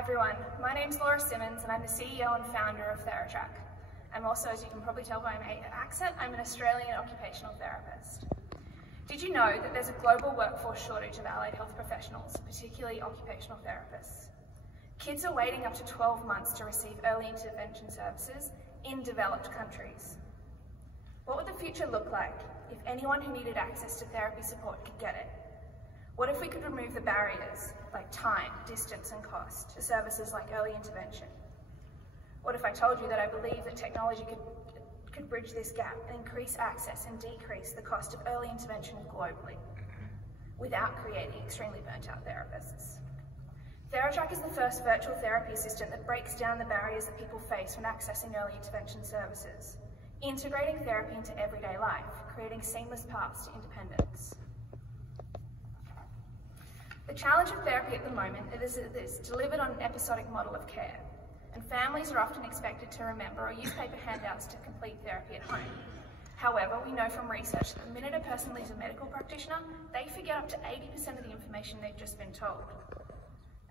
everyone, my name's Simmons and I'm the CEO and founder of Theratrak. I'm also, as you can probably tell by my accent, I'm an Australian occupational therapist. Did you know that there's a global workforce shortage of allied health professionals, particularly occupational therapists? Kids are waiting up to 12 months to receive early intervention services in developed countries. What would the future look like if anyone who needed access to therapy support could get it? What if we could remove the barriers, like time, distance and cost, to services like early intervention? What if I told you that I believe that technology could bridge this gap and increase access and decrease the cost of early intervention globally, without creating extremely burnt out therapists? Theratrak is the first virtual therapy assistant that breaks down the barriers that people face when accessing early intervention services, integrating therapy into everyday life, creating seamless paths to independence. The challenge of therapy at the moment is that it's delivered on an episodic model of care, and families are often expected to remember or use paper handouts to complete therapy at home. However, we know from research that the minute a person leaves a medical practitioner, they forget up to 80% of the information they've just been told.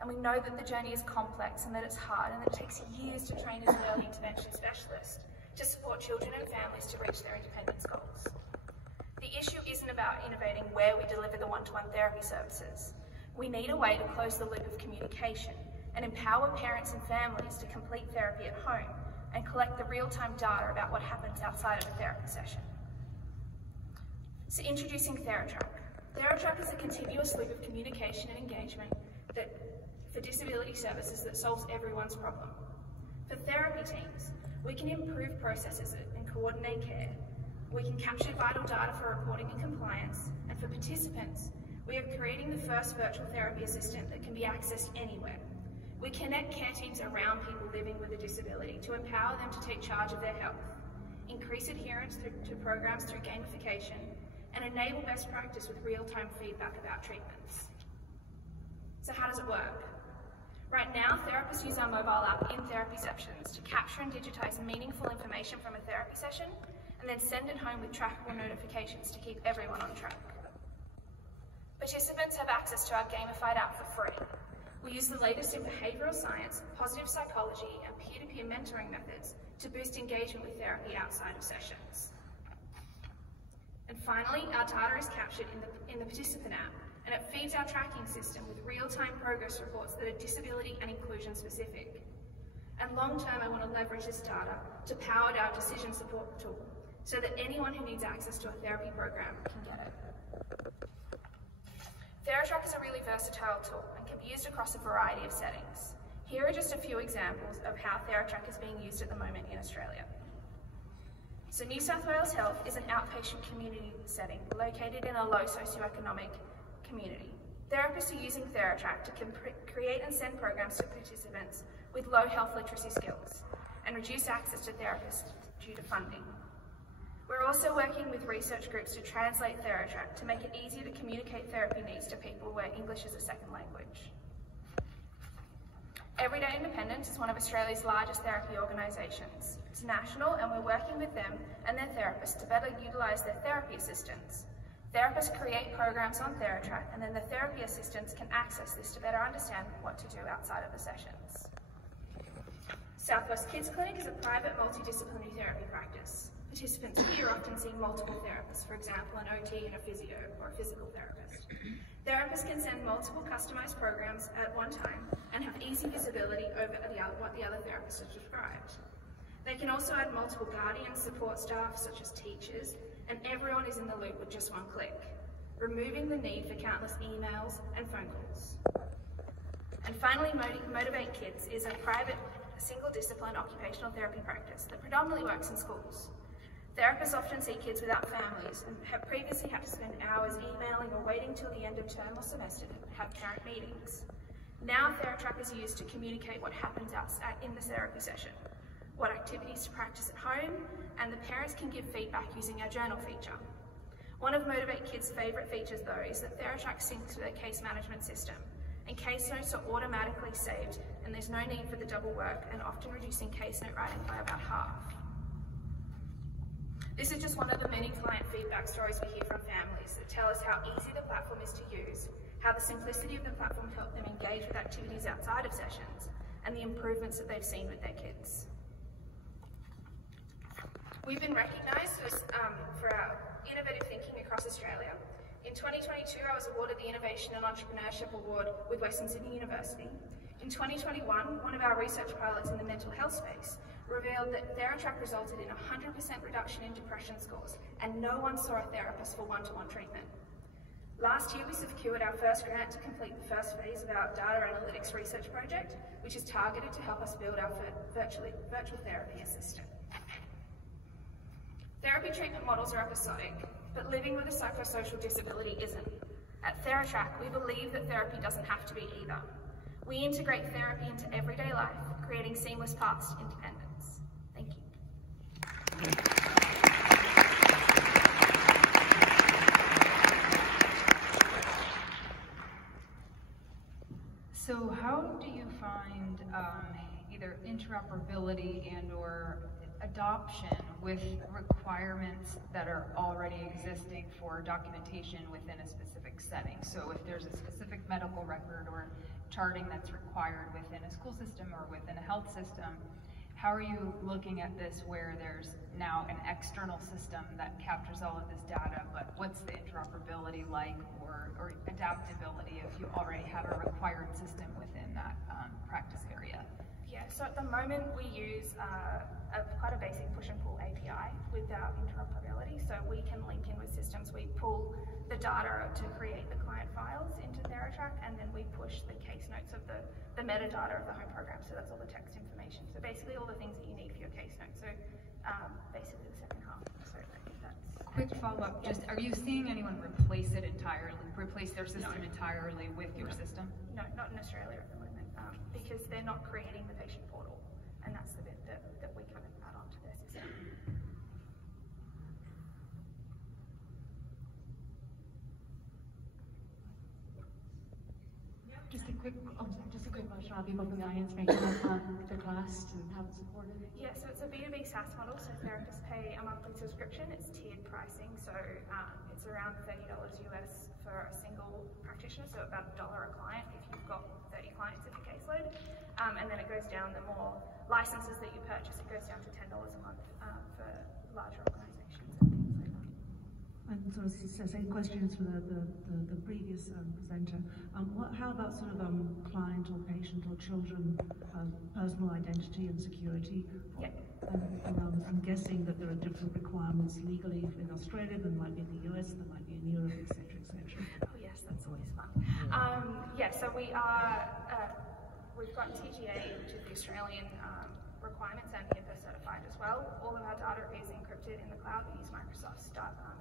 And we know that the journey is complex and that it's hard and that it takes years to train as an early intervention specialist to support children and families to reach their independence goals. The issue isn't about innovating where we deliver the one-to-one therapy services. We need a way to close the loop of communication and empower parents and families to complete therapy at home and collect the real-time data about what happens outside of a therapy session. So introducing Theratrak. Theratrak is a continuous loop of communication and engagement for disability services that solves everyone's problem. For therapy teams, we can improve processes and coordinate care. We can capture vital data for reporting and compliance. And for participants, we are creating the first virtual therapy assistant that can be accessed anywhere. We connect care teams around people living with a disability to empower them to take charge of their health, increase adherence to programs through gamification, and enable best practice with real-time feedback about treatments. So how does it work? Right now, therapists use our mobile app in therapy sessions to capture and digitize meaningful information from a therapy session, and then send it home with trackable notifications to keep everyone on track. Participants have access to our gamified app for free. We use the latest in behavioural science, positive psychology, and peer-to-peer mentoring methods to boost engagement with therapy outside of sessions. And finally, our data is captured in the participant app, and it feeds our tracking system with real-time progress reports that are disability and inclusion specific. And long-term, I want to leverage this data to power our decision support tool so that anyone who needs access to a therapy program can get it. Theratrak is a really versatile tool and can be used across a variety of settings. Here are just a few examples of how Theratrak is being used at the moment in Australia. So New South Wales Health is an outpatient community setting located in a low socioeconomic community. Therapists are using Theratrak to create and send programs to participants with low health literacy skills and reduce access to therapists due to funding. We're also working with research groups to translate Theratrak to make it easier to communicate therapy needs to people where English is a second language. Everyday Independence is one of Australia's largest therapy organisations. It's national, and we're working with them and their therapists to better utilise their therapy assistants. Therapists create programs on Theratrak, and then the therapy assistants can access this to better understand what to do outside of the sessions. Southwest Kids Clinic is a private multidisciplinary therapy practice. Participants here often see multiple therapists, for example, an OT and a physio or a physical therapist. Therapists can send multiple customised programs at one time and have easy visibility over what the other therapist has prescribed. They can also add multiple guardian support staff, such as teachers, and everyone is in the loop with just one click, removing the need for countless emails and phone calls. And finally, Motivate Kids is a private, single-discipline occupational therapy practice that predominantly works in schools. Therapists often see kids without families and have previously had to spend hours emailing or waiting till the end of term or semester to have parent meetings. Now Theratrak is used to communicate what happens outside in the therapy session, what activities to practice at home, and the parents can give feedback using our journal feature. One of Motivate Kids' favourite features though is that Theratrak syncs with their case management system, and case notes are automatically saved and there's no need for the double work, and often reducing case note writing by about half. This is just one of the many client feedback stories we hear from families that tell us how easy the platform is to use, how the simplicity of the platform helped them engage with activities outside of sessions, and the improvements that they've seen with their kids. We've been recognised for our innovative thinking across Australia. In 2022, I was awarded the Innovation and Entrepreneurship Award with Western Sydney University. In 2021, one of our research pilots in the mental health space revealed that Theratrak resulted in a 100% reduction in depression scores, and no one saw a therapist for one-to-one treatment. Last year, we secured our first grant to complete the first phase of our data analytics research project, which is targeted to help us build our virtual therapy assistant. Therapy treatment models are episodic, but living with a psychosocial disability isn't. At Theratrak, we believe that therapy doesn't have to be either. We integrate therapy into everyday life, creating seamless paths to independence. Thank you. So how do you find either interoperability and or adoption with requirements that are already existing for documentation within a specific setting? So if there's a specific medical record or charting that's required within a school system or within a health system, how are you looking at this where there's now an external system that captures all of this data, but what's the interoperability like or adaptability if you already have a required system within that practice area? Yeah, so at the moment we use quite a basic push and pull API with our interoperability, so we can link in with systems. We pull the data to create the client files into Theratrak, and then we push the case notes of the metadata of the home program, so that's all the text information. So basically all the things that you need for your case notes. So basically the second half. So I think that's... Quick follow-up, just are you seeing anyone replace their system entirely with your system? No, not in Australia at the moment, because they're not creating the patient portal, and that's the bit that we kind of add on to their system. Just a quick question. I'll be from the audience making up the cost and how it's supported. Yeah, so it's a B2B SaaS model, so therapists pay a monthly subscription. It's tiered pricing, so it's around $30 US for a single practitioner, so about $1 a client if you've got 30 clients in your caseload. And then it goes down, the more licenses that you purchase, it goes down to $10 a month for larger organisations and things like that. And sort of same questions for the previous presenter. How about sort of client or patient or children personal identity and security? Yeah. I'm guessing that there are different requirements legally in Australia than might be in the US, than might be in Europe, etc., etc. Oh yes, that's always fun. Yeah, so we've got TGA, which is the Australian requirements, and HIPAA certified as well. All of our data is encrypted in the cloud. We use Microsoft's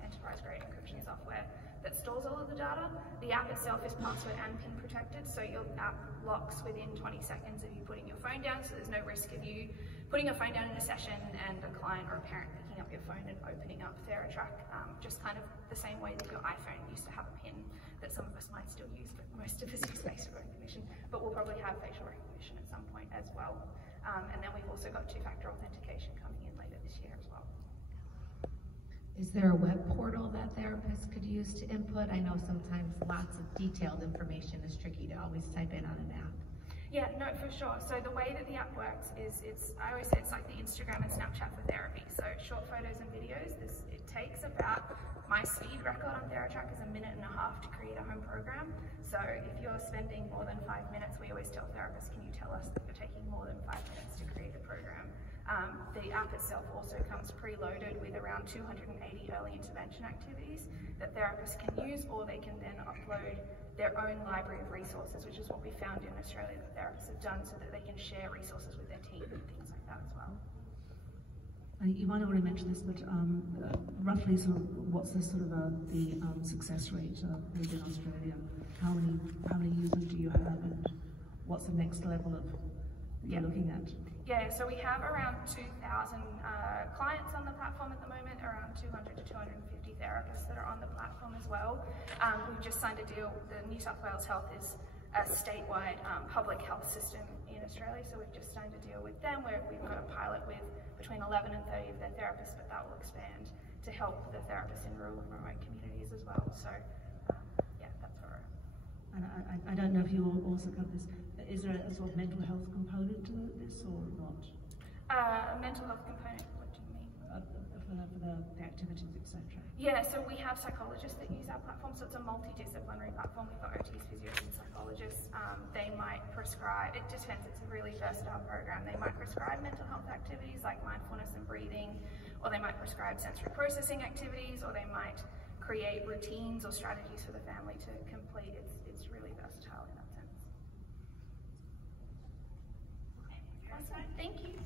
enterprise-grade encryption software that stores all of the data. The app itself is password and PIN protected, so your app locks within 20 seconds of you putting your phone down, so there's no risk of you putting your phone down in a session and a client or a parent picking up your phone and opening up Theratrak, just kind of the same way that your iPhone used to have a PIN that some of us might still use, but most of us use facial recognition, but we'll probably have facial recognition at some point as well. And then we've also got two-factor authentication coming in later this year as well. Is there a web portal that therapists could use to input? I know sometimes lots of detailed information is tricky to always type in on an app. Yeah, no, for sure. So the way that the app works is I always say it's like the Instagram and Snapchat for therapy. So short photos and videos, it takes about, my speed record on Theratrak is 1.5 minutes to create a home program. So if you're spending more than 5 minutes, we always tell therapists, can you tell us that you're taking more than 5 minutes to create a program? The app itself also comes preloaded with around 280 early intervention activities that therapists can use, or they can then upload their own library of resources, which is what we found in Australia that therapists have done, so that they can share resources with their team and things like that as well. You might have already mentioned this, but roughly, sort of, what's the sort of the success rate within Australia? How many users do you have, and what's the next level of you're looking at? Yeah, so we have around 2,000 clients on the platform at the moment, around 200 to 250 therapists that are on the platform as well. We've just signed a deal. The New South Wales Health is a statewide public health system in Australia, so we've just signed a deal with them where we've got a pilot with between 11 and 30 of their therapists, but that will expand to help the therapists in rural and remote communities as well. So yeah, that's where we're at. And I don't know if you also covered this. is there a sort of mental health component to this or not? A mental health component, what do you mean? For the activities, etc. Yeah, so we have psychologists that use our platform, so it's a multidisciplinary platform. We've got OTs, physios, and psychologists. They might prescribe, it just depends, it's a really versatile program. They might prescribe mental health activities like mindfulness and breathing, or they might prescribe sensory processing activities, or they might create routines or strategies for the family to complete. It's really versatile in that sense. Okay, thank you.